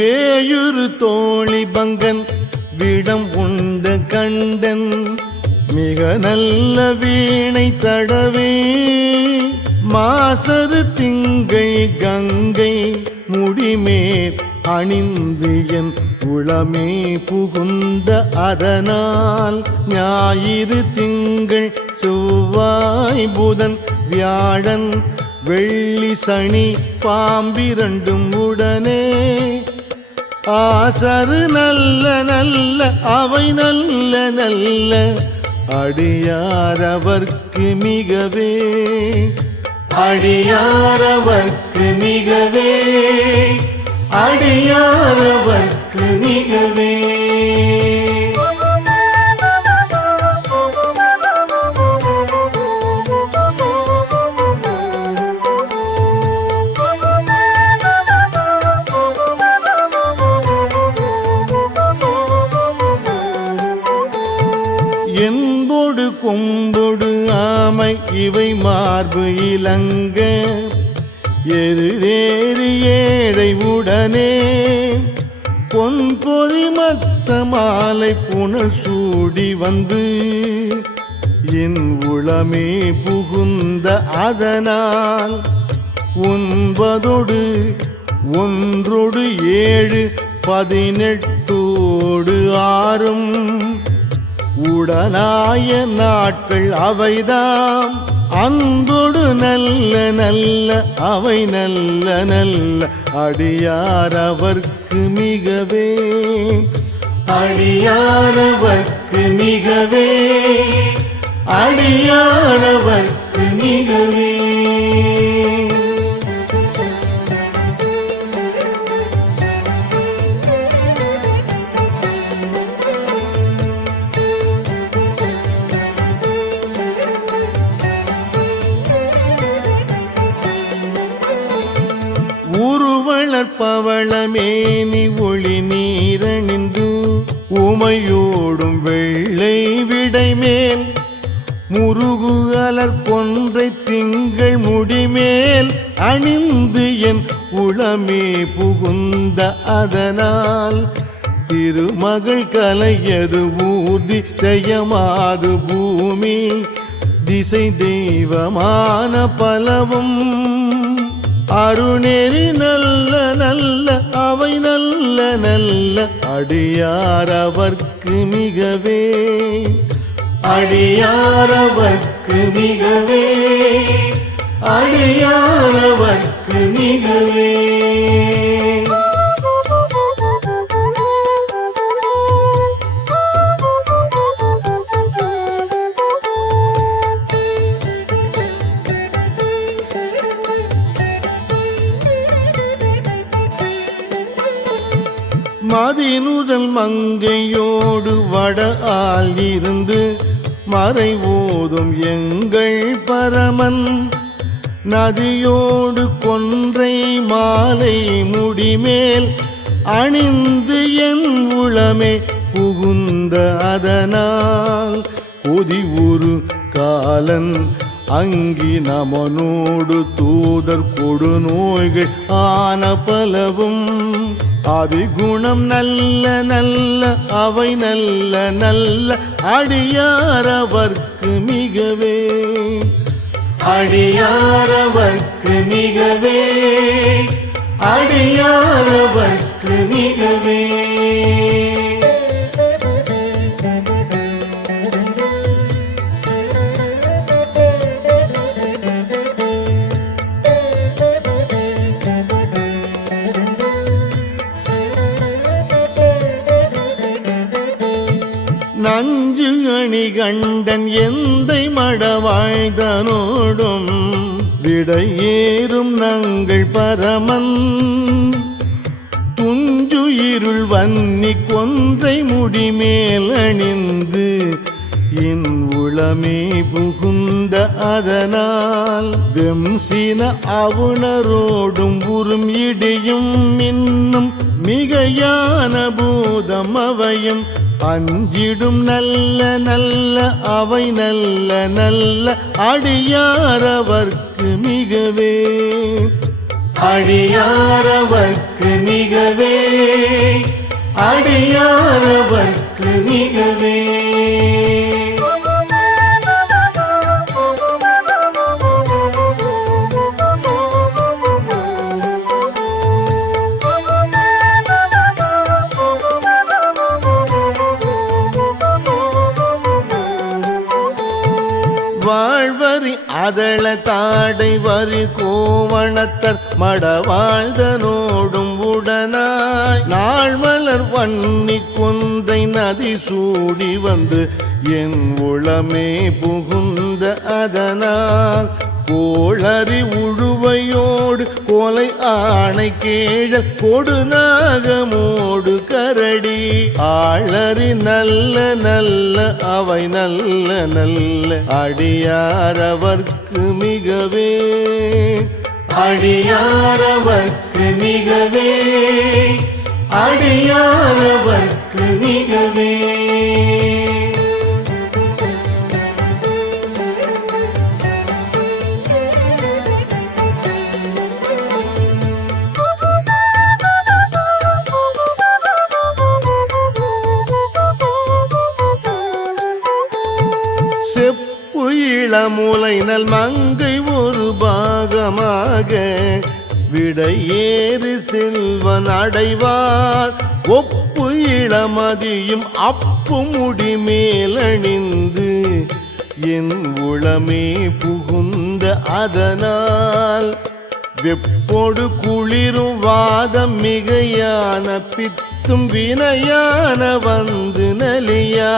வேயுறு தோழி பங்கன் விடம் உண்ட கண்டன் மிக நல்ல வீணை தடவே மாசரு திங்கள் கங்கை முடிமேல் அணிந்து என் உளமே புகுந்த அதனால் ஞாயிறு திங்கள் செவ்வாய் புதன் வியாழன் வெள்ளி சனி பாம்பிரண்டும் உடனே ஆசரு நல்ல நல்ல அவை நல்ல நல்ல அடியாரவர்க்கு மிகவே அடியாரவர்க்கு மிகவே அடியாரவர்க்கு மிகவே என்பொடு கொம்பொடு ஆமை இவை மார்பு இலங்க எருதேறி ஏழை உடனே பொன்பொதி மத்த மாலை புனல் சூடி வந்து என் உளமே புகுந்த அதனால் ஒன்பதொடு ஒன்றொடு 7 18 6 உடனாய நாட்கள் அவைதாம் அன்பொடு நல்ல நல்ல அவை நல்ல நல்ல அடியாரவர்க்கு மிகவே அடியாரவர்க்கு மிகவே அடியாரவர்க்கு மிகவே பவளமேனி ஒளி நீரணிந்து உமையோடும் வெள்ளை விடைமேல் முருகு அலர் கொன்றை திங்கள் முடிமேல் அணிந்து என் உளமே புகுந்த அதனால் திருமகள் கலையது ஊர்தி செய்யமாது பூமி திசை தெய்வமான பலவும் அருணேரி நல்ல நல்ல அவை நல்ல நல்ல அடியாரவர்க்கு மிகவே அடியாரவர்க்கு மிகவே அடியாரவர்க்கு மிகவே மதினுதல் மங்கையோடு வட ஆள் இருந்து மறை ஓதும் எங்கள் பரமன் நதியோடு கொன்றை மாலை முடிமேல் அணிந்து என் உளமே புகுந்த அதனால் கொதி ஒரு காலன் அங்கி நமனோடு தூதர் கொடு நோய்கள் ஆன பலவும் அதிகுணம் நல்ல நல்ல அவை நல்ல நல்ல அடியாரவர்க்கு மிகவே அடியாரவர்க்கு மிகவே அடியாரவர்க்கு மிகவே நஞ்சு அணி கண்டன் எந்தை மடவாழ்தனோடும் விடையேறும் நங்கள் பரமன் துஞ்சு இருள் வன்னி கொன்றை முடிமேல் அணிந்து என் உளமே புகுந்த அதனால் வெம்சின அவுணரோடும் உறும் இடியும் இன்னும் மிகையான பூதம் அவையும் அஞ்சிடும் நல்ல நல்ல அவை நல்ல நல்ல அடியாரவர்க்கு மிகவே அடியாரவர்க்கு மிகவே அடியாரவர்க்கு மிகவே வாழ்வரி அதள தாடை வரி கோவணத்தர் மடவாழ்தனோடும் உடனாய் நாள் மலர் வன்னி கொன்றை நதி சூடி வந்து என் உளமே புகுந்த அதனால் கோளறி உழுவையோடு கோலை ஆணை கேழல் கொடுநாகமோடு கரடி ஆளறி நல்ல நல்ல அவை நல்ல நல்ல அடியாரவர்க்கு மிகவே அடியாரவர்க்கு மிகவே அடியாரவர்க்கு மிகவே செப்பு இளமுலை நல் மங்கை ஒரு பாகமாக விடையேறு செல்வன் அடைவார் ஒப்பு இளமதியும் அப்பு முடி மேலணிந்து என் உளமே புகுந்த அதனால் வெப்போடு குளிரும் வாதம் மிகையான பித்தும் வினையான வந்து நலியா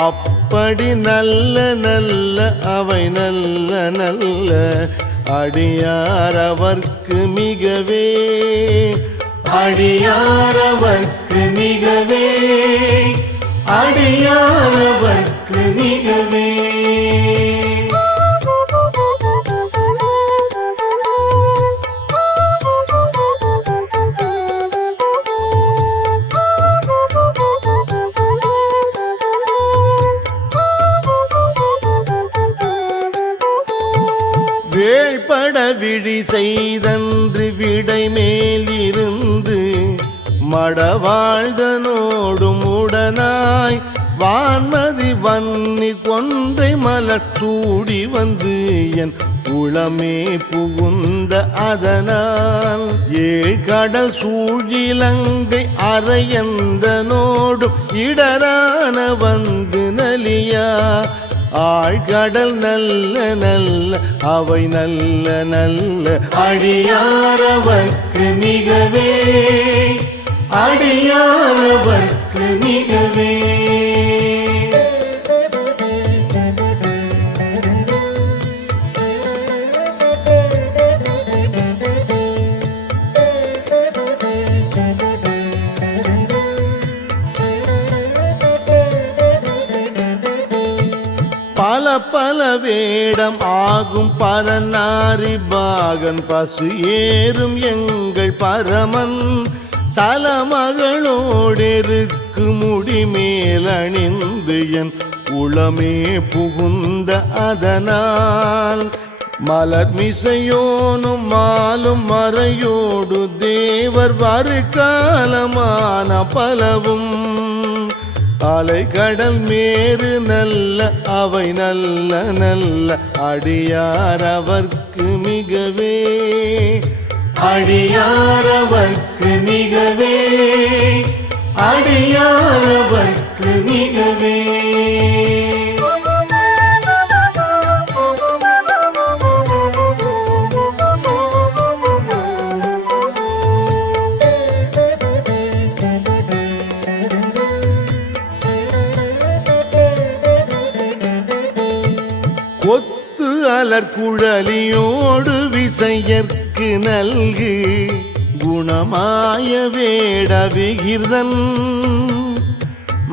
அப்படி நல்ல நல்ல அவை நல்ல நல்ல அடியாரவர்க்கு மிகவே அடியாரவர்க்கு மிகவே அடியாரவர்க்கு மிகவே வேள்பட விழி செய்தன்று விடை மேலிருந்து மடவாழ்தனோடும் உடனாய் வான்மதி வன்னி கொன்றை மலர் சூடி வந்து என் உளமே புகுந்த அதனால் ஏழ்கடல் சூழிலங்கை அரையந்தனோடும் இடரான வந்து நலியா ஆழ்கடல் நல்ல நல்ல அவை நல்ல நல்ல அடியாரவர்க்கு மிகவே அடியாரவர்க்கு மிகவே பல பல வேடம் ஆகும் பரநாரி பாகன் பசு ஏறும் எங்கள் பரமன் சலமகளோடெருக்கு முடி மேலணிந்து என் உளமே புகுந்த அதனால் மலர் மிசையோனும் மாலும் மறையோடு தேவர் வருகாலமான பலவும் அலை கடல் மேறு நல்ல அவை நல்ல நல்ல அடியாரவர்க்கு மிகவே அடியாரவர்க்கு மிகவே அடியாரவர்க்கு மிகவே கொத்து அலர் குழலியோடு விசையற்கு நல்கு குணமாய வேட விகிர்தன்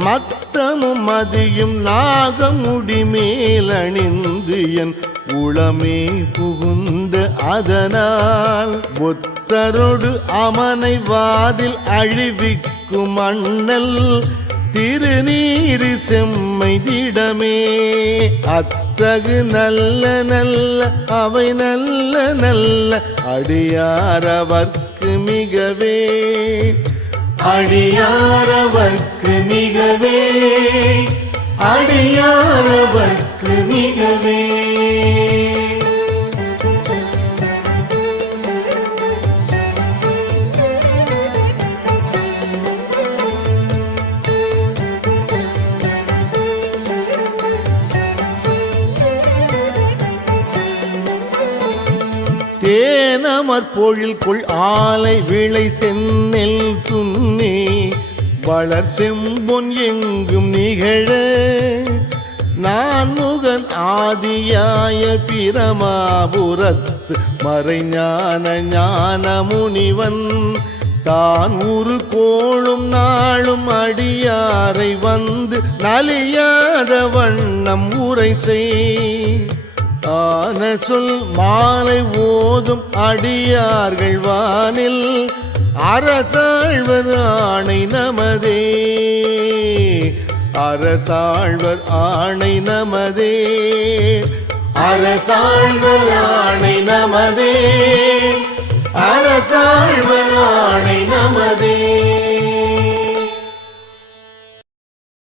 மத்தமும் மதியும் நாகமுடி மேலணிந்து என் உளமே புகுந்த அதனால் ஒத்தரோடு அமனை வாதில் அழிவிக்கும் அண்ணல் திருநீரு செம்மை திடமே அத்தகு நல்ல நல்ல அவை நல்ல நல்ல அடியாரவர்க்கு மிகவே அடியாரவர்க்கு மிகவே அடியாரவர்க்கு மிகவே தேனமர் பொழில் கொள் ஆலை விளை செந்நெல் துண்ணி வளர் செம்பொன் எங்கும் நிகழ நான் முகன் ஆதியாய பிரமாபுரத்து மறைஞான ஞான முனிவன் தான் உரு கோளும் நாளும் அடியாரை வந்து நலியாத வண்ணம் உரை செய் ஆன சொல் மாலை ஓதும் அடியார்கள் வானில் அரசாழ்வர் ஆணை நமதே அரசாழ்வர் ஆணை நமதே அரசாழ்வர் ஆணை நமதே அரசாழ்வர் ஆணை நமதே